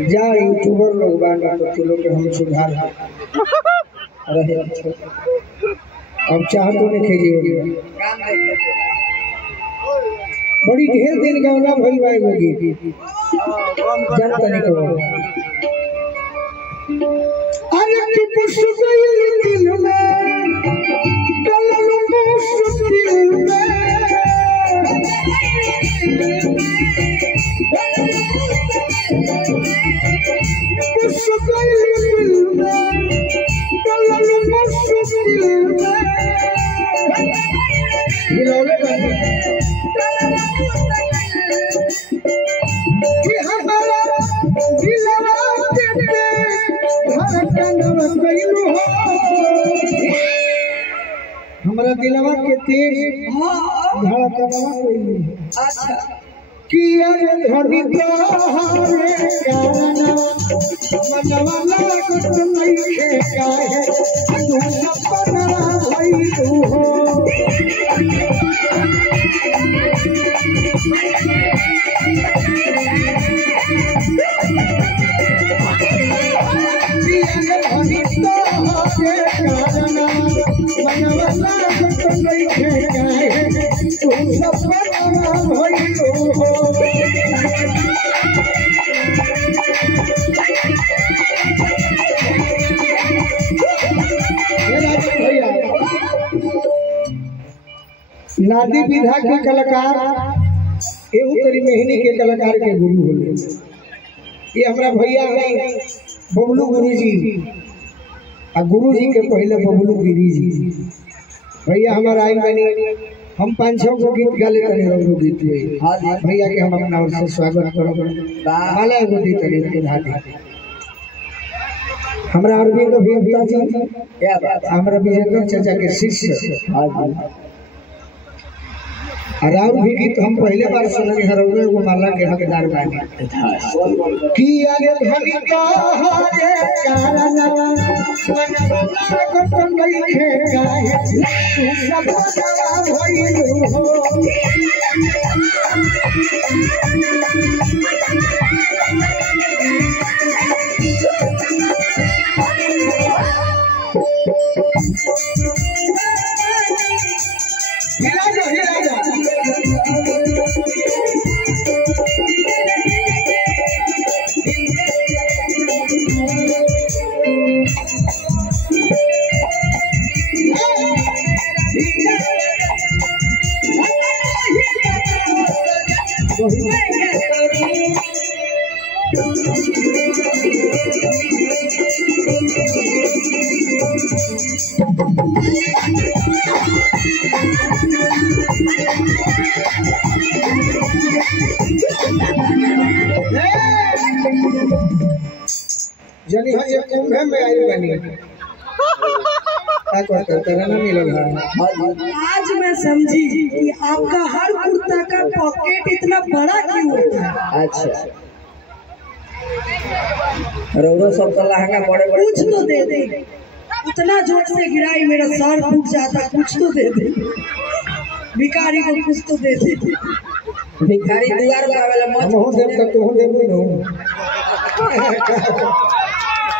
जा यूट्यूबर लोग बाना तो चलो के हम सुधार रहे अब चाह तो नहीं खेलिए बड़ी ढेर दिन गौला भई भाई होगी जानता नहीं को अरे कि पुष्कइल दिल में कलल मुश्किल में पुष्कइल दिल में कलल मुश्किल में हिलौले बने कि हमारा दिलवा के धड़कनवा कइलू हो हमारा दिलवा के तेज धड़कनवा कइलू अच्छा कि अरे धड़ी तोहरे कारणवा मनवा लागत नइखे काहे तू सपना भइलू हो नादी विधा के कलाकार एहू तरी मेहनी के कलाकार के गुरु होले ये हमारा भैया है बबलू गुरुजी आ गुरुजी के पहले बबलू गिरी जी भैया हमारा आई बनी हम 5-6 गो गीत गा लेते हैं रघु गीत में भैया के हम अपना ओर से स्वागत करो माला एगो दी तरी के धाती हमरा अरविंद अभियंता जी क्या बात हमरा विजेंद्र चाचा के शिष्य राउर भी गीत हम पहले बार सुनने हरौले वो माला के हकदार बानी कि आगे धनी का हरे कारणवा मनवा को नहीं खेगाए तू सब सवा भइलू हो हिला जा जनी ये कुंभ में आई बनी क्या कहते तेरा ना मिलल है आज मैं समझी कि आपका हर कुर्ता का पॉकेट इतना बड़ा क्यों होता है अच्छा रौरो सब तो लहंगा बड़े बड़े कुछ तो दे दे उतना जोर से गिराई मेरा सर फूट जाता कुछ तो दे दे भिखारी को कुछ तो दे दे भिखारी दुआर पावेला मत हो देव का तो हो देव नो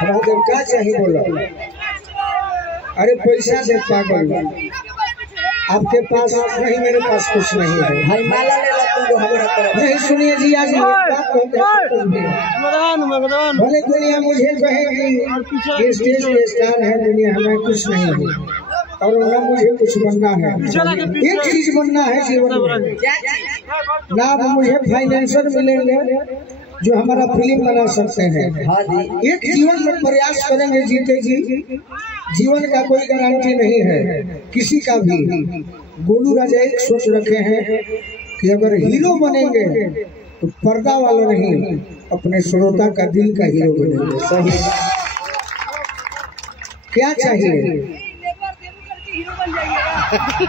हमरा जब का चाहिए बोला अरे पैसा से पागल आपके पास नहीं मेरे पास कुछ नहीं है भाई माला ले लो तुम हमारा तरफ नहीं सुनिए जी आज भले दुनिया मुझे कहेगी ये स्टेज पे स्टार है दुनिया हमें कुछ नहीं है और ना मुझे कुछ बनना है एक चीज बनना है जीवन में ना मुझे फाइनेंसर मिलेंगे जो हमारा फिल्म बना सकते हैं एक जीवन में प्रयास करेंगे जीते जी जीवन का कोई गारंटी नहीं है किसी का भी गोलू राजा एक सोच रखे हैं कि अगर हीरो बनेंगे तो पर्दा वाला नहीं अपने श्रोता का दिल का हीरो बनेंगे सही क्या चाहिए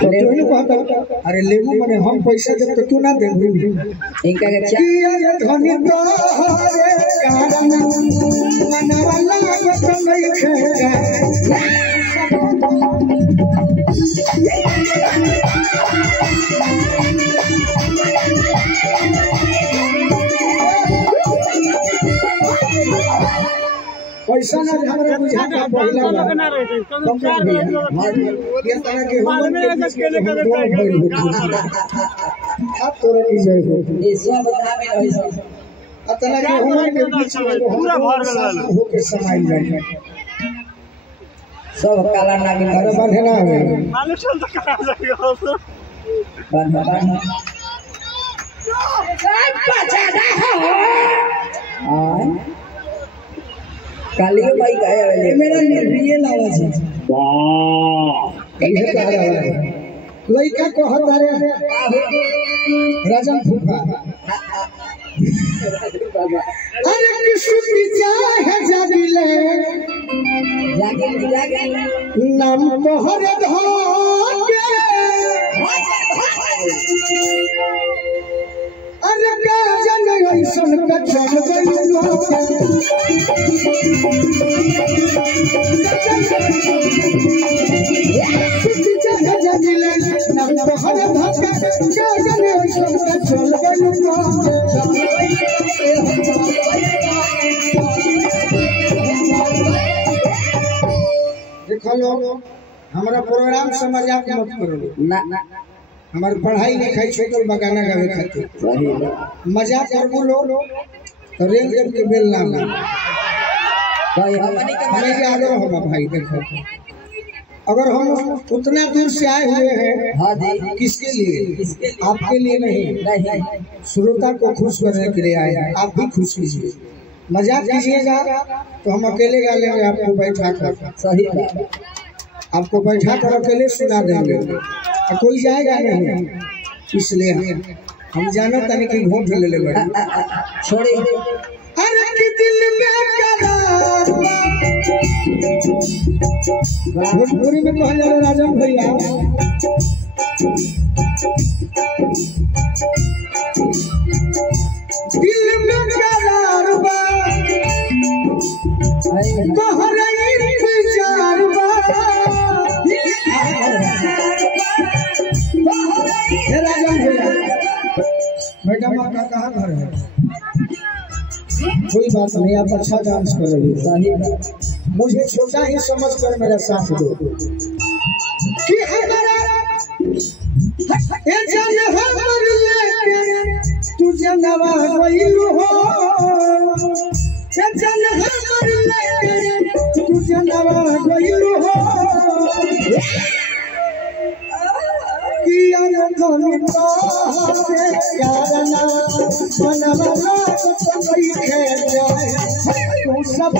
अरे लेबू मने हम पैसा जब तो तू ना दे इनका धनी तो हरे कारण मनवा लागत नइखे पैसा ना हमरा बुझा का पहिला ये तरह के हम अब तोरा की जय हो ये सब बतावे रही सब अतना के हमर के बीच में पूरा भर गल हो के समाई जाए सब काला नागिन अरे बांधे ना है मालूम चल तो कहां जाएगा बांध काली भाई गाया वाले मेरा रियल आवाज है वाह ये कह रहा है लइका को हतारे राजन फूफा अरे किसकी चाहे जागिले नाम तोहर धोके अरे का जन ऐसन का चल गइलो किसकी चाहे जागिले नाम तोहर धोके का जन ऐसन का चल गइलो देखो लोग हमारा प्रोग्राम समझ आप मत करो ना हमारी पढ़ाई लिखाई छोड़ बगाना गावे खातिर मजाक कर बोलो तो रेल जब के बेल ना भाई हमनी के हमें के आगे होगा भाई देखो अगर हम उतना दूर से आए हुए हैं हां जी किसके लिए आपके लिए नहीं श्रोता को खुश करने के लिए आए आप भी खुश कीजिए मजाक कीजिएगा तो हम अकेले गा लेंगे आपको बैठा कर सही बात आपको बैठा कर अकेले सुना देंगे और कोई जाएगा नहीं इसलिए हम जाना था कि घूम ले ले छोड़े अरे कि दिल में करार भोजपुरी में कहल जाला राजन भैया दिल में करार बा तोहरा इंतजार बा राजन भैया मैडम आपका कहाँ घर है कोई बात नहीं आप अच्छा डांस कर रही है मुझे छोटा ही समझ कर मेरा साथ दो कि हमारा ये जान हमर लेके तू जनवा गइलू हो ये जान हमर लेके तू जनवा गइलू हो कि यार तुम तो से यारना मनवा तो कोई खेल तू सब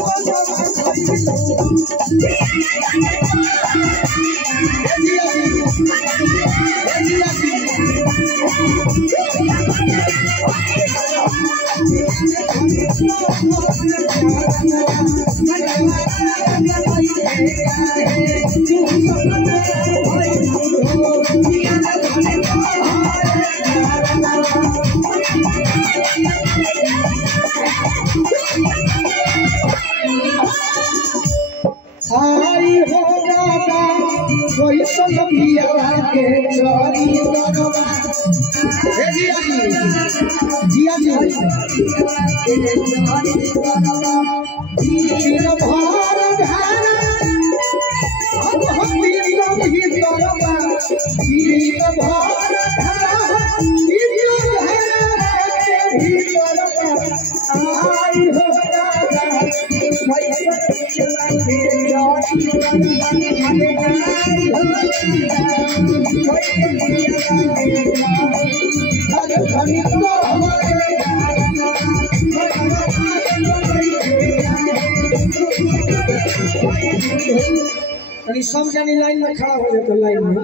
आई हो दादा कोई सब पिया के चोरी करवा जिया जी तीन भार धारा हम तीन भी करवा तीन भार धारा तीन धारा भी करवा आई हो दादा कोई सब पिया के सब जानी लाइन में खड़ा हो जाता लाइन में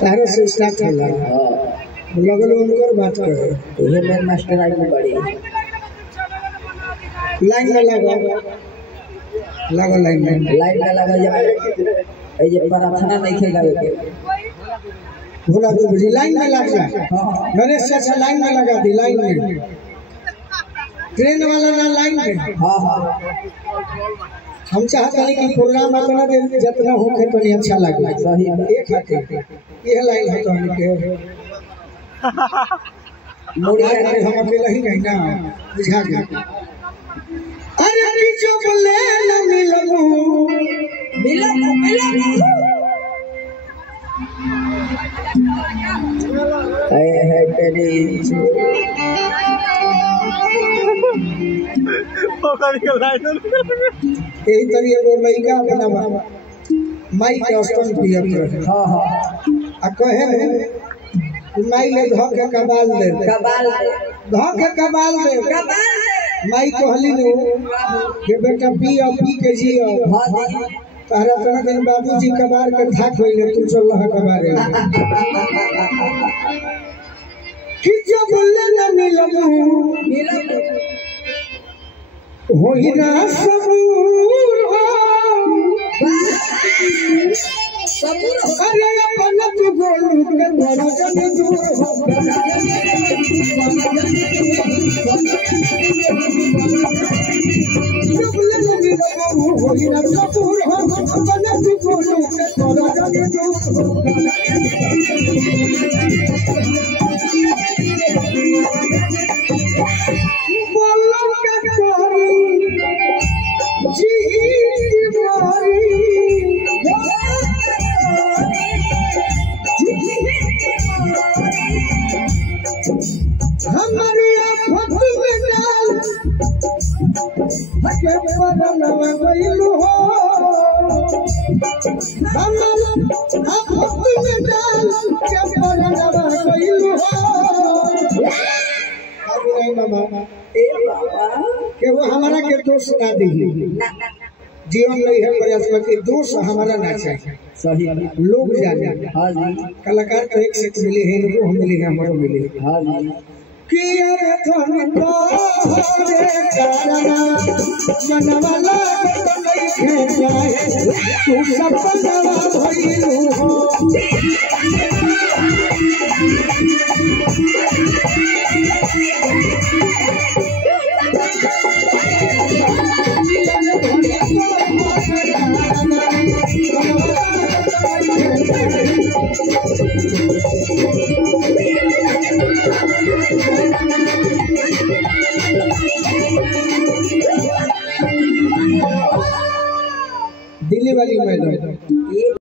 तारे से स्टार्ट होला लगल उनकर बात कर ये मेन मास्टर आई में बड़ी लाइन में लगा लाइन में लगा जाए ए जे प्रार्थना नहीं खेला के भोला जी लाइन में लग जा गणेश चाचा लाइन में लगा दी लाइन में ट्रेन वाला ना लाइन में हां हां हम चाहते हैं कि प्रोग्राम अपना दे जितना हो के तो नहीं अच्छा लगे सही एक हाथे ये लाइन है तो हम के हम अकेला ही नहीं ना बुझा गया। अरे कि जो बोले न मिलबू है तेरी यही तरी एगो लड़का अपना माई के स्तन पियत रहे। हाँ हाँ आ कहे माई ले धो के कबाल दे धो के कबाल दे माई कहली नु कि बेटा पियो पी के जियो तारा तना दिन बाबूजी कबार के थाक होइले तू चल रहा कबारे कि जब बोले न मिलबू होई ना सबूर हो अरे अपन तू गोलू के बड़ा जन दूर हो जब बोले न मिलबू होई ना सबूर हो अपन तू गोलू के बड़ा जन दूर हो हमारी आँखों में डाल के बदन में गइलू हो हमारी आँखों में डाल के बदन में गइलू हो अब नहीं मामा के वो हमारा के दोष ना दी जीवन नहीं है प्रयास के दोष हमारा ना चाहिए सही लोग जाने। हाँ जी कलाकार तो एक से मिले हैं इनको हम मिले हैं हमारे मिले। हाँ जी कि अरे धन को रे करना मनवाला तो नहीं है जाए तू सपना भइलू हो दिल्ली वाली मैडम